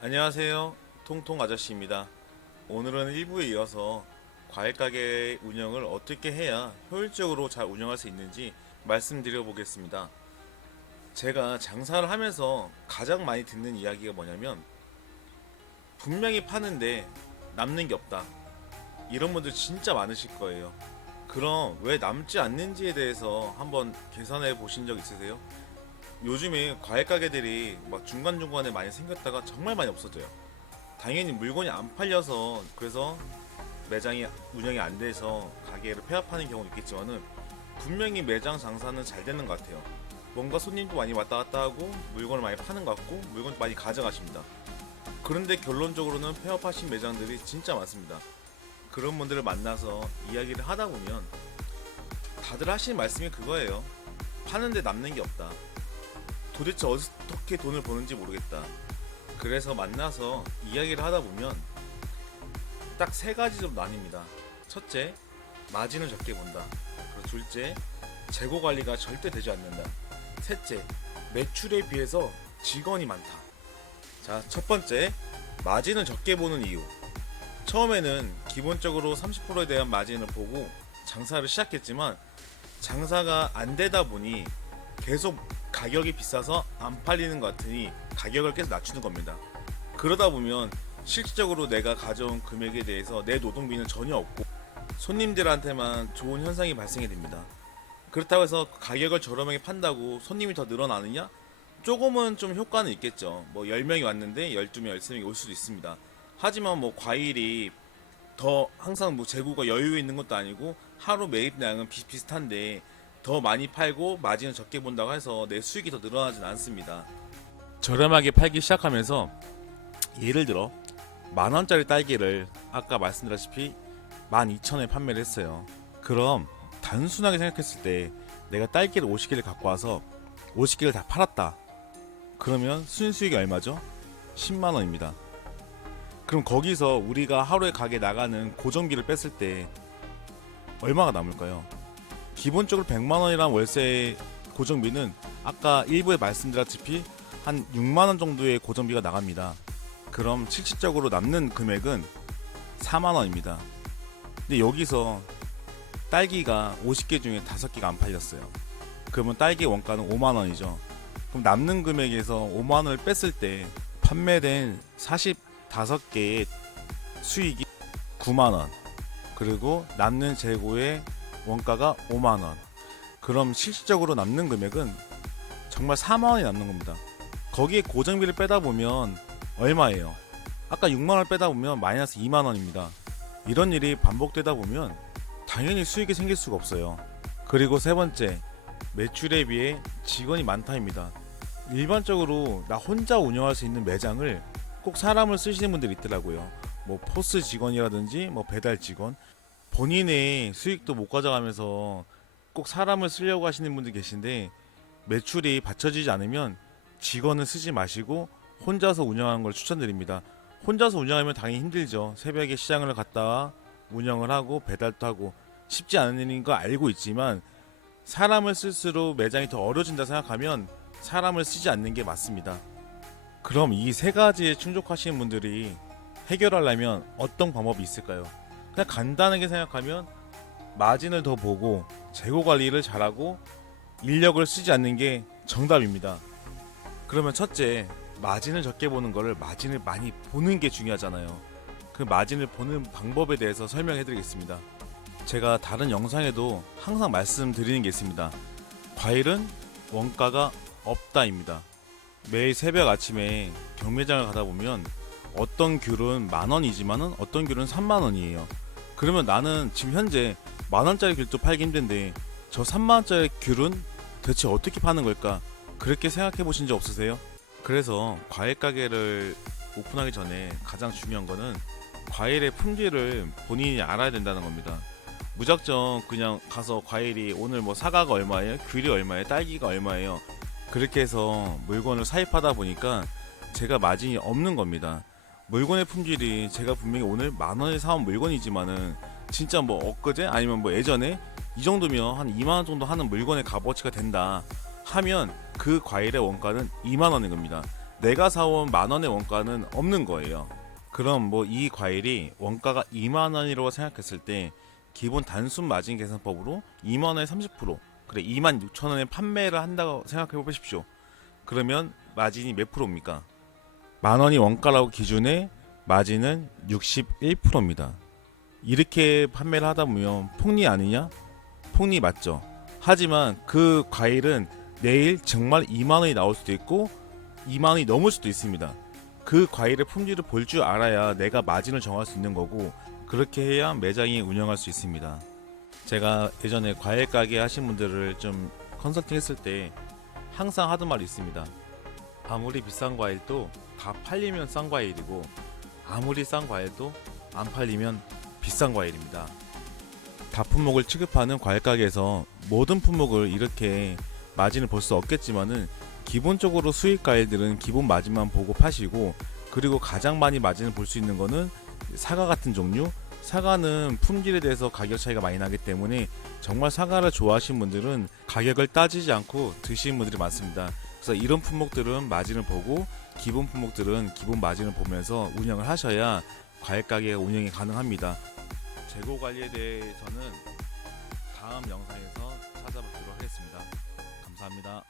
안녕하세요. 통통 아저씨입니다. 오늘은 1부에 이어서 과일 가게 운영을 어떻게 해야 효율적으로 잘 운영할 수 있는지 말씀드려 보겠습니다. 제가 장사를 하면서 가장 많이 듣는 이야기가 뭐냐면 분명히 파는데 남는 게 없다. 이런 분들 진짜 많으실 거예요. 그럼 왜 남지 않는지에 대해서 한번 계산해 보신 적 있으세요? 요즘에 과일 가게들이 막 중간중간에 많이 생겼다가 정말 많이 없어져요. 당연히 물건이 안 팔려서 그래서 매장이 운영이 안 돼서 가게를 폐업하는 경우도 있겠지만은 분명히 매장 장사는 잘 되는 것 같아요. 뭔가 손님도 많이 왔다 갔다 하고 물건을 많이 파는 것 같고 물건도 많이 가져가십니다. 그런데 결론적으로는 폐업하신 매장들이 진짜 많습니다. 그런 분들을 만나서 이야기를 하다 보면 다들 하시는 말씀이 그거예요. 파는데 남는 게 없다. 도대체 어떻게 돈을 버는지 모르겠다. 그래서 만나서 이야기를 하다 보면 딱 세 가지로 나뉩니다. 첫째, 마진을 적게 본다. 그리고 둘째, 재고 관리가 절대 되지 않는다. 셋째, 매출에 비해서 직원이 많다. 자, 첫 번째, 마진을 적게 보는 이유. 처음에는 기본적으로 30%에 대한 마진을 보고 장사를 시작했지만 장사가 안 되다 보니 계속 가격이 비싸서 안 팔리는 것 같으니 가격을 계속 낮추는 겁니다. 그러다 보면 실질적으로 내가 가져온 금액에 대해서 내 노동비는 전혀 없고 손님들한테만 좋은 현상이 발생이 됩니다. 그렇다고 해서 가격을 저렴하게 판다고 손님이 더 늘어나느냐? 조금은 좀 효과는 있겠죠. 뭐 10명이 왔는데 12명, 13명이 올 수도 있습니다. 하지만 뭐 과일이 더 항상 뭐 재고가 여유 있는 것도 아니고 하루 매입량은 비슷비슷한데 더 많이 팔고 마진을 적게 본다고 해서 내 수익이 더 늘어나진 않습니다. 저렴하게 팔기 시작하면서 예를 들어 만원짜리 딸기를 아까 말씀드렸다시피 12,000원에 판매를 했어요. 그럼 단순하게 생각했을 때 내가 딸기를 50개를 갖고 와서 50개를 다 팔았다. 그러면 순수익이 얼마죠? 10만원입니다. 그럼 거기서 우리가 하루에 가게 나가는 고정비를 뺐을 때 얼마가 남을까요? 기본적으로 100만원이란 월세 고정비는 아까 일부에 말씀드렸다시피 한 6만원 정도의 고정비가 나갑니다. 그럼 실질적으로 남는 금액은 4만원입니다. 근데 여기서 딸기가 50개 중에 5개가 안 팔렸어요. 그러면 딸기 원가는 5만원이죠. 그럼 남는 금액에서 5만원을 뺐을 때 판매된 45개의 수익이 9만원, 그리고 남는 재고의 원가가 5만원. 그럼 실질적으로 남는 금액은 정말 4만원이 남는 겁니다. 거기에 고정비를 빼다 보면 얼마예요? 아까 6만원을 빼다 보면 마이너스 2만원입니다. 이런 일이 반복되다 보면 당연히 수익이 생길 수가 없어요. 그리고 세 번째, 매출에 비해 직원이 많다입니다. 일반적으로 나 혼자 운영할 수 있는 매장을 꼭 사람을 쓰시는 분들이 있더라고요. 뭐 포스 직원이라든지 뭐 배달 직원, 본인의 수익도 못 가져가면서 꼭 사람을 쓰려고 하시는 분들 계신데 매출이 받쳐지지 않으면 직원을 쓰지 마시고 혼자서 운영하는 걸 추천드립니다. 혼자서 운영하면 당연히 힘들죠. 새벽에 시장을 갔다가 운영을 하고 배달도 하고 쉽지 않은 일인 거 알고 있지만 사람을 쓸수록 매장이 더 어려진다 생각하면 사람을 쓰지 않는 게 맞습니다. 그럼 이 세 가지에 충족하시는 분들이 해결하려면 어떤 방법이 있을까요? 그냥 간단하게 생각하면 마진을 더 보고 재고 관리를 잘하고 인력을 쓰지 않는 게 정답입니다. 그러면 첫째, 마진을 적게 보는 거를 마진을 많이 보는 게 중요하잖아요. 그 마진을 보는 방법에 대해서 설명해 드리겠습니다. 제가 다른 영상에도 항상 말씀드리는 게 있습니다. 과일은 원가가 없다입니다. 매일 새벽 아침에 경매장을 가다 보면 어떤 귤은 만원이지만은 어떤 귤은 3만원이에요. 그러면 나는 지금 현재 만원짜리 귤도 팔기 힘든데 저 3만원짜리 귤은 대체 어떻게 파는 걸까? 그렇게 생각해 보신 적 없으세요? 그래서 과일 가게를 오픈하기 전에 가장 중요한 거는 과일의 품질을 본인이 알아야 된다는 겁니다. 무작정 그냥 가서 과일이 오늘 뭐 사과가 얼마예요? 귤이 얼마예요? 딸기가 얼마예요? 그렇게 해서 물건을 사입하다 보니까 제가 마진이 없는 겁니다. 물건의 품질이 제가 분명히 오늘 만원에 사온 물건이지만은 진짜 뭐 엊그제 아니면 뭐 예전에 이 정도면 한 2만원 정도 하는 물건의 값어치가 된다 하면 그 과일의 원가는 2만원인 겁니다. 내가 사온 만 원의 원가는 없는 거예요. 그럼 뭐 이 과일이 원가가 2만 원이라고 생각했을 때 기본 단순 마진 계산법으로 2만 원에 30%, 그래 2만 6천 원에 판매를 한다고 생각해 보십시오. 그러면 마진이 몇 프로입니까? 만 원이 원가라고 기준에 마진은 61%입니다. 이렇게 판매를 하다 보면 폭리 아니냐? 폭리 맞죠. 하지만 그 과일은 내일 정말 2만 원이 나올 수도 있고 2만 원이 넘을 수도 있습니다. 그 과일의 품질을 볼 줄 알아야 내가 마진을 정할 수 있는 거고, 그렇게 해야 매장이 운영할 수 있습니다. 제가 예전에 과일 가게 하신 분들을 좀 컨설팅 했을 때 항상 하던 말이 있습니다. 아무리 비싼 과일도 다 팔리면 싼 과일이고, 아무리 싼 과일도 안 팔리면 비싼 과일입니다. 다품목을 취급하는 과일 가게에서 모든 품목을 이렇게 마진을 볼 수 없겠지만은 기본적으로 수입 과일들은 기본 마진만 보고 파시고, 그리고 가장 많이 마진을 볼 수 있는 거는 사과 같은 종류. 사과는 품질에 대해서 가격 차이가 많이 나기 때문에 정말 사과를 좋아하시는 분들은 가격을 따지지 않고 드시는 분들이 많습니다. 그래서 이런 품목들은 마진을 보고, 기본 품목들은 기본 마진을 보면서 운영을 하셔야 과일 가게 운영이 가능합니다. 재고 관리에 대해서는 다음 영상에서 찾아보도록 하겠습니다. 감사합니다.